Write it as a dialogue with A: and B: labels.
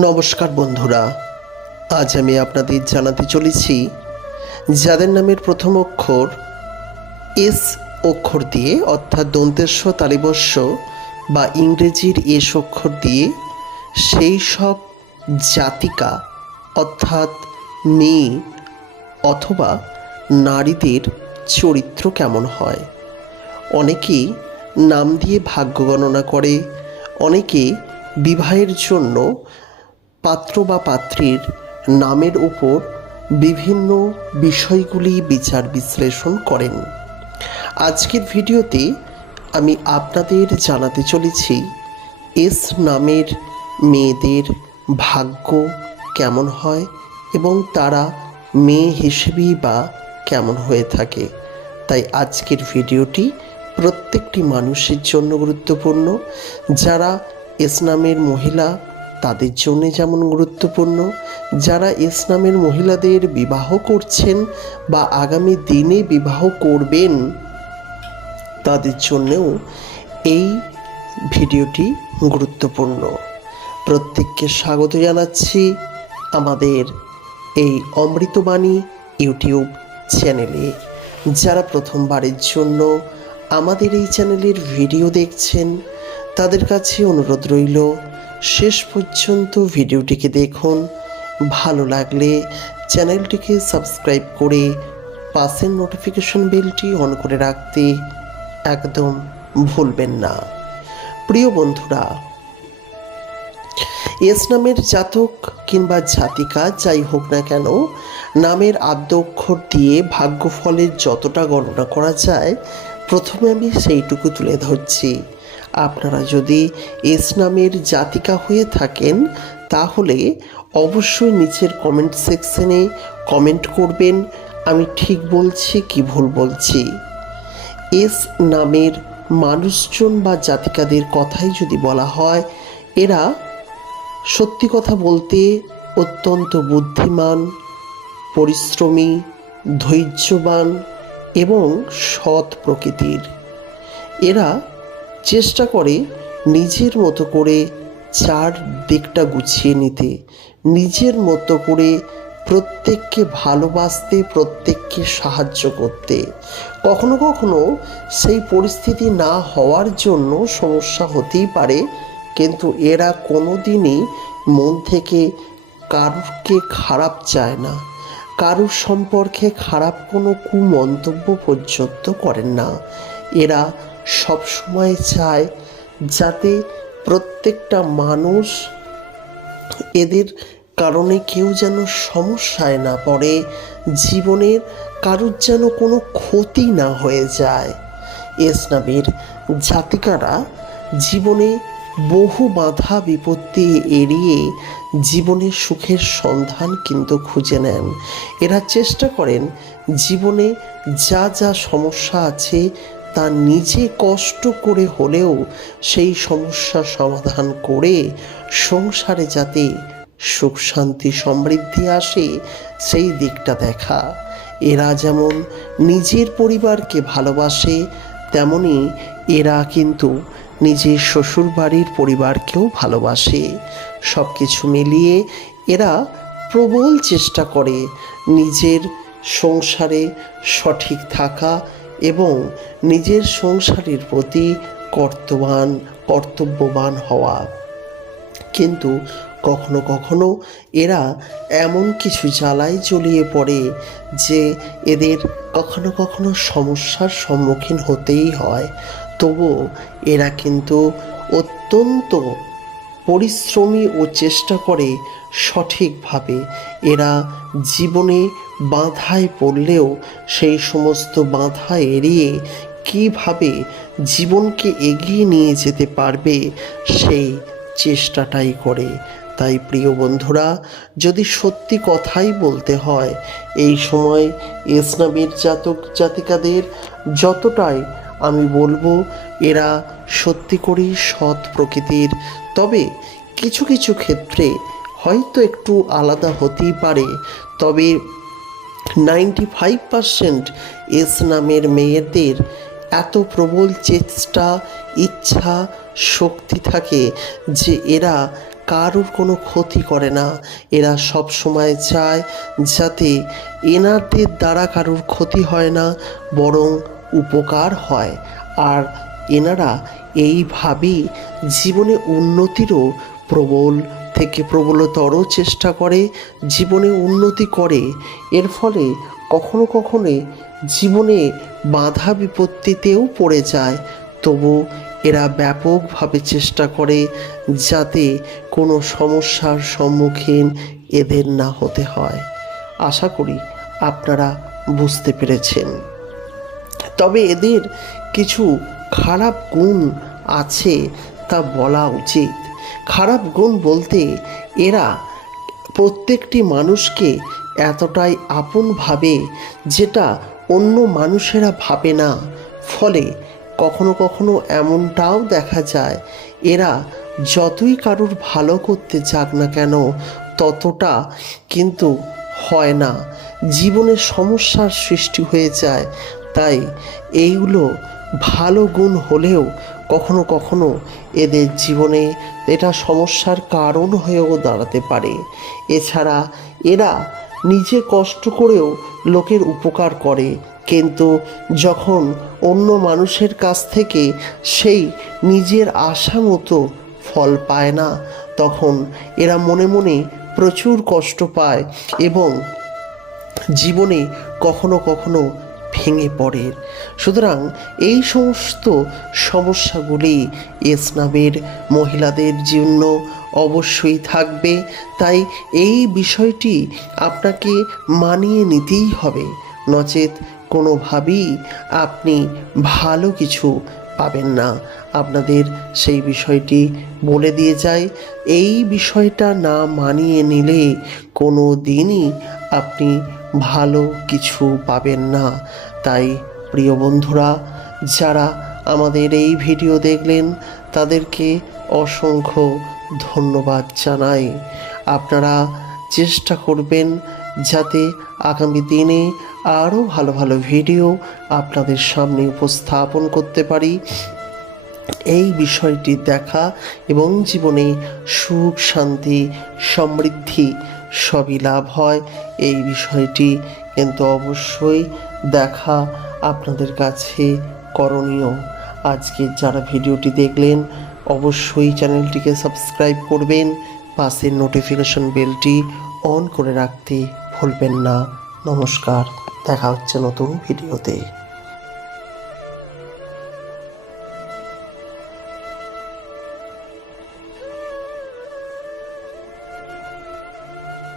A: নমস্কার বন্ধুরা, আজ আমি আপনাদের জানাতে চলেছি যাদের নামের প্রথম অক্ষর এস অক্ষর দিয়ে, অর্থাৎ দন্তেস্ব তালিবস্য বা ইংরেজির এস অক্ষর দিয়ে সেই সব জাতিকা, অর্থাৎ মেয়ে অথবা নারীদের চরিত্র কেমন হয়? অনেকেই নাম দিয়ে ভাগ্য গণনা করে, অনেকে বিবাহের জন্য পাত্র বা পাত্রীর নামের উপর বিভিন্ন বিষয়গুলি বিচার বিশ্লেষণ করেন। আজকের ভিডিওতে আমি আপনাদের জানাতে চলেছি, এস নামের মেয়েদের ভাগ্য কেমন হয় এবং তারা মেয়ে হিসেবেই বা কেমন হয়ে থাকে। তাই আজকের ভিডিওটি প্রত্যেকটি মানুষের জন্য গুরুত্বপূর্ণ। যারা এস নামের মহিলা তাদের জন্য যেমন গুরুত্বপূর্ণ, যারা ইসলামের মহিলাদের বিবাহ করছেন বা আগামী দিনে বিবাহ করবেন, তাদের জন্যেও এই ভিডিওটি গুরুত্বপূর্ণ। প্রত্যেককে স্বাগত জানাচ্ছি আমাদের এই অমৃতবাণী ইউটিউব চ্যানেলে। যারা প্রথমবারের জন্য আমাদের এই চ্যানেলের ভিডিও দেখছেন, তাদের কাছে অনুরোধ রইল শেষ পর্যন্ত ভিডিওটিকে দেখুন। ভালো লাগলে চ্যানেলটিকে সাবস্ক্রাইব করে পাশের নোটিফিকেশন বেলটি অন করে রাখতে একদম ভুলবেন না। প্রিয় বন্ধুরা এস নামের জাতক কিংবা জাতিকা যাই হোক না কেন, নামের আদ্য অক্ষর দিয়ে ভাগ্যফলের যতটা গণনা করা যায়, প্রথমে আমি সেইটুকু তুলে ধরছি। আপনারা যদি এস নামের জাতিকা হয়ে থাকেন, তাহলে অবশ্যই নিচের কমেন্ট সেকশনে কমেন্ট করবেন। আমি ঠিক বলছি কি ভুল বলছি? এস নামের মানুষজন বা জাতিকাদের কথাই যদি বলা হয়, এরা সত্যি কথা বলতে অত্যন্ত বুদ্ধিমান, পরিশ্রমী, ধৈর্যবান এবং সৎ প্রকৃতির। এরা চেষ্টা করে নিজের মতো করে চার দিকটা গুছিয়ে নিতে, নিজের মতো করে প্রত্যেককে ভালোবাসতে, প্রত্যেককে সাহায্য করতে। কখনো কখনো সেই পরিস্থিতি না হওয়ার জন্য সমস্যা হতেই পারে, কিন্তু এরা কোনো দিনই মন থেকে কারুরকে খারাপ চায় না। কারুর সম্পর্কে খারাপ কোনো কুমন্তব্য পর্যন্ত করেন না। এরা সবসময় চায় যাতে প্রত্যেকটা মানুষ এদের কারণে কেউ যেন সমস্যায় না পড়ে, জীবনের কারুর যেন কোনো ক্ষতি না হয়ে যায়। এসনামের জাতিকারা জীবনে বহু বাধা বিপত্তি এড়িয়ে জীবনের সুখের সন্ধান কিন্তু খুঁজে নেন। এরা চেষ্টা করেন জীবনে যা যা সমস্যা আছে তা নিজে কষ্ট করে হলেও সেই সমস্যা সমাধান করে সংসারে যাতে সুখ, শান্তি, সমৃদ্ধি আসে, সেই দিকটা দেখা। এরা যেমন নিজের পরিবারকে ভালোবাসে, তেমনি এরা কিন্তু নিজের শ্বশুর বাড়ির পরিবারকেও ভালোবাসে। সব কিছু মিলিয়ে এরা প্রবল চেষ্টা করে নিজের সংসারে সঠিক থাকা এবং নিজের সংসারের প্রতি কর্তবান, কর্তব্যবান হওয়া। কিন্তু কখনো কখনো এরা এমন কিছু জ্বালায় জ্বলিয়ে পড়ে যে এদের কখনো কখনো সমস্যার সম্মুখীন হতেই হয়। তবুও এরা কিন্তু অত্যন্ত পরিশ্রমী ও চেষ্টা করে সঠিকভাবে। এরা জীবনে বাধায় পড়লেও সেই সমস্ত বাধা এড়িয়ে কীভাবে জীবনকে এগিয়ে নিয়ে যেতে পারবে সেই চেষ্টাটাই করে। তাই প্রিয় বন্ধুরা, যদি সত্যি কথাই বলতে হয়, এই সময় ইসলামের জাতক জাতিকাদের যতটাই আমি বলব, এরা সত্যি করেই সৎ প্রকৃতির। তবে কিছু কিছু ক্ষেত্রে হয়তো একটু আলাদা হতেই পারে। তবে নাইনটি ফাইভ পারসেন্ট এস নামের মেয়েদের এত প্রবল চেষ্টা, ইচ্ছা, শক্তি থাকে যে এরা কারুর কোনো ক্ষতি করে না। এরা সব সময় চায় যাতে এনাদের দ্বারা কারুর ক্ষতি হয় না, বরং উপকার হয়। আর এনারা এইভাবেই জীবনে উন্নতিরও প্রবল থেকে প্রবলতর চেষ্টা করে, জীবনে উন্নতি করে। এর ফলে কখনো কখনো জীবনে বাধা বিপত্তিতেও পড়ে যায়। তবু এরা ব্যাপকভাবে চেষ্টা করে যাতে কোনো সমস্যার সম্মুখীন এদের না হতে হয়। আশা করি আপনারা বুঝতে পেরেছেন। তবে এদের কিছু খারাপ গুণ আছে তা বলা উচিত। খারাপ গুণ বলতে এরা প্রত্যেকটি মানুষকে এতটাই আপন ভাবে যেটা অন্য মানুষেরা ভাবে না। ফলে কখনো কখনো এমনটাও দেখা যায়, এরা যতই কারুর ভালো করতে যাক না কেন, ততটা কিন্তু হয় না। জীবনে সমস্যার সৃষ্টি হয়ে যায় তাই এইগুলো ভালো গুণ হলেও কখনো কখনো এদের জীবনে এটা সমস্যার কারণ হয়েও দাঁড়াতে পারে। এছাড়া এরা নিজে কষ্ট করেও লোকের উপকার করে, কিন্তু যখন অন্য মানুষের কাছ থেকে সেই নিজের আশা মতো ফল পায় না, তখন এরা মনে মনে প্রচুর কষ্ট পায় এবং জীবনে কখনো কখনো ভেঙে পড়ে। সুতরাং এই সমস্ত সমস্যাগুলি ইসলামের মহিলাদের জন্য অবশ্যই থাকবে। তাই এই বিষয়টি আপনাকে মানিয়ে নিতেই হবে। নচেত কোনোভাবেই আপনি ভালো কিছু পাবেন না। আপনাদের সেই বিষয়টি বলে দিয়ে যায়। এই বিষয়টা না মানিয়ে নিলে কোনো দিনই আপনি ভালো কিছু পাবেন না। তাই প্রিয় বন্ধুরা, যারা আমাদের এই ভিডিও দেখলেন, তাদেরকে অসংখ্য ধন্যবাদ জানাই। আপনারা চেষ্টা করবেন যাতে আগামী দিনে আরও ভালো ভালো ভিডিও আপনাদের সামনে উপস্থাপন করতে পারি। এই বিষয়টি দেখা এবং জীবনে সুখ, শান্তি, সমৃদ্ধি সবই লাভ হয়। এই বিষয়টি কিন্তু অবশ্যই দেখা আপনাদের কাছে করণীয়। আজকে যারা ভিডিওটি দেখলেন, অবশ্যই চ্যানেলটিকে সাবস্ক্রাইব করবেন। পাশের নোটিফিকেশন বেলটি অন করে রাখতে ভুলবেন না। নমস্কার। দেখা হচ্ছে নতুন ভিডিওতে।